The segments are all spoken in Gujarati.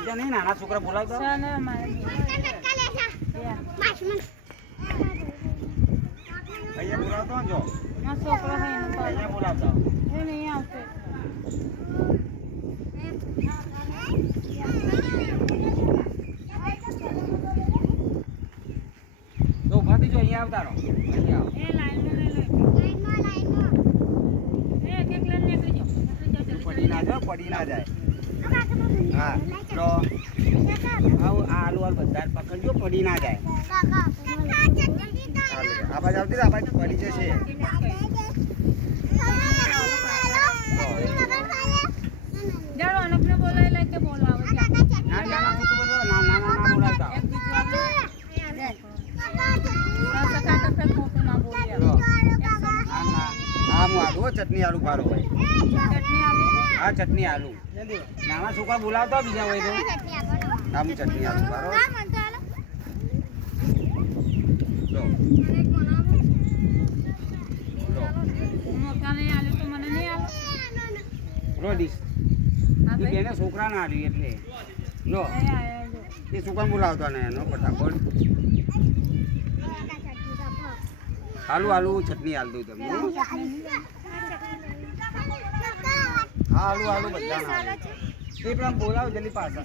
બીજા નહીં નાના છોકરા બોલાવતા અહીંયા બોલાવતો જો છોકરો અહીંયા બોલાવતા એ નહીં આવતો તો ઉભા થઈ જો અહીંયા આવતા રહો અહીંયા આવો. એ લાઈનમાં એ કેટલા નીકળી જાઓ પડી ના જાય હા તો આવું આ આલુ આલ બધા પકડજો પડી ના જાય આ બાજુ આવતી આ બાજુ પડી જશે જાડો અનપને બોલાવી લે કે બોલાવો ના ના છોકરો ના ના ના બોલાવતા એક બીજું હા હું આલુ ચટણી આલુ પાડો ભાઈ હા ચટણી આલુ નાના છોકરા બોલાવતા બીજા હોય તો હા હું ચટણી આલુ પાડો લો લો ડીશ બેને છોકરા ના આલી એટલે લો એ છોકરા બોલાવતા ને એનો ફટાફટ આલુ આલુ ચટણી આલ દઉં તમને હા આલુ આલુ બધા ના એ પણ બોલાવો જલ્દી પાછા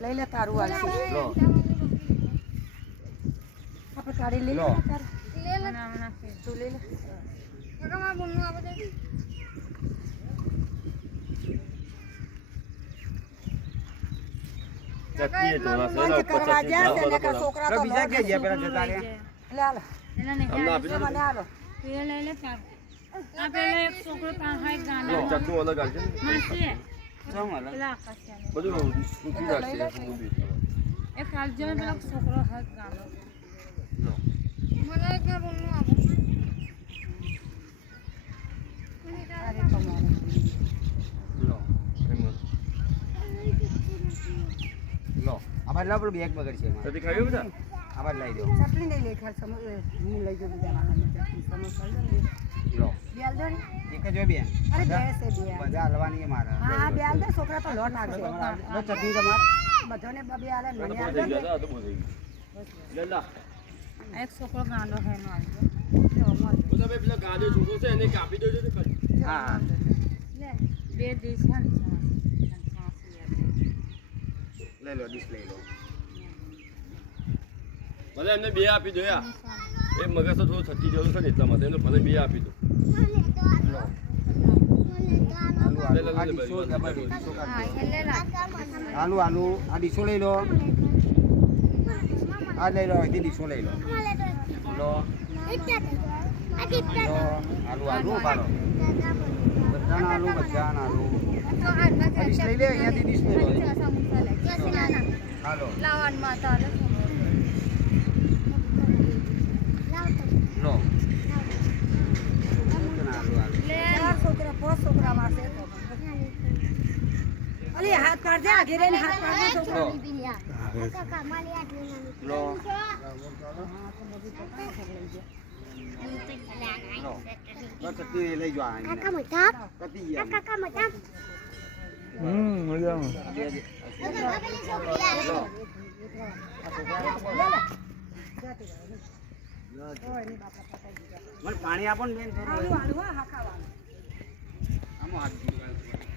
લઈ લે તારું હાલ લો આપણે કાઢી લઈ લો તું લઈ લે કરવા ગયા છે ને કે છોકરા તો બીજા કે ગયા પેલા જતા રહ્યા લે હાલો મને હાલો એક છોકરો પાસે ગાના ચટણી અલગ આવશે માસી શું મળે પેલા આકાશ બધું મૂકી રાખશે એક કાલજો પેલા છોકરો હાથ ગાનો મને એક બોલનું આપો અરે કમાલ લો લો આ બાજુ લાવ બેગ બગડશે એમાં ચટણી ખાવી બધા આ બાજુ લઈ દો ચટણી નહીં લઈ ખાલ સમજ હું લઈ જઉં બીજા ચટણી સમજ લો બેલ દો એક જ હોય બેન અરે બે છે બે બધા હલવાની મારે હા બેલ દે છોકરા તો લોટ નાખશે લો ચટણી તમારે બધાને બે આલે મને થઈ આલે ગયા તો બહુ થઈ ગયું લે એક છોકરો ગાનો હે નો બધા ભાઈ પેલા ગાજો છોકરો છે એને કાપી દેજો ને કરી હા હા લે બે દિવસ છે લઈ લો ડીશ લઈ લો ભલે એમને બે આપી દો યાર એ મગજ તો થોડું છટકી જવું છે ને એટલા માટે એમને ભલે બે આપી દો લો આલુ આલુ આ ડીશો ડબલ ડીશો કાઢી દો આલુ આલુ આ ડીશો લઈ લો આ લઈ લો અહીંથી ડીશો લઈ લો લો આલુ આલુ પાડો બધાના આલુ બધાના આલુ આ ડીશ લઈ લે અહીંયાથી ડીશ લઈ લો હાલો લાવન માતા લો આલુ આલુ ચાર છોકરા પાંચ છોકરા મારશે અલી હાથ કાઢજે આઘે રહીને હાથ કાઢજે છોકરા લો લો બસ ચટણી લઈ જો આ કતી ગયા મજામાં મને પાણી આપો ને બેન થોડું આલુ આલુ હા ખાવાનું આમાં હાથ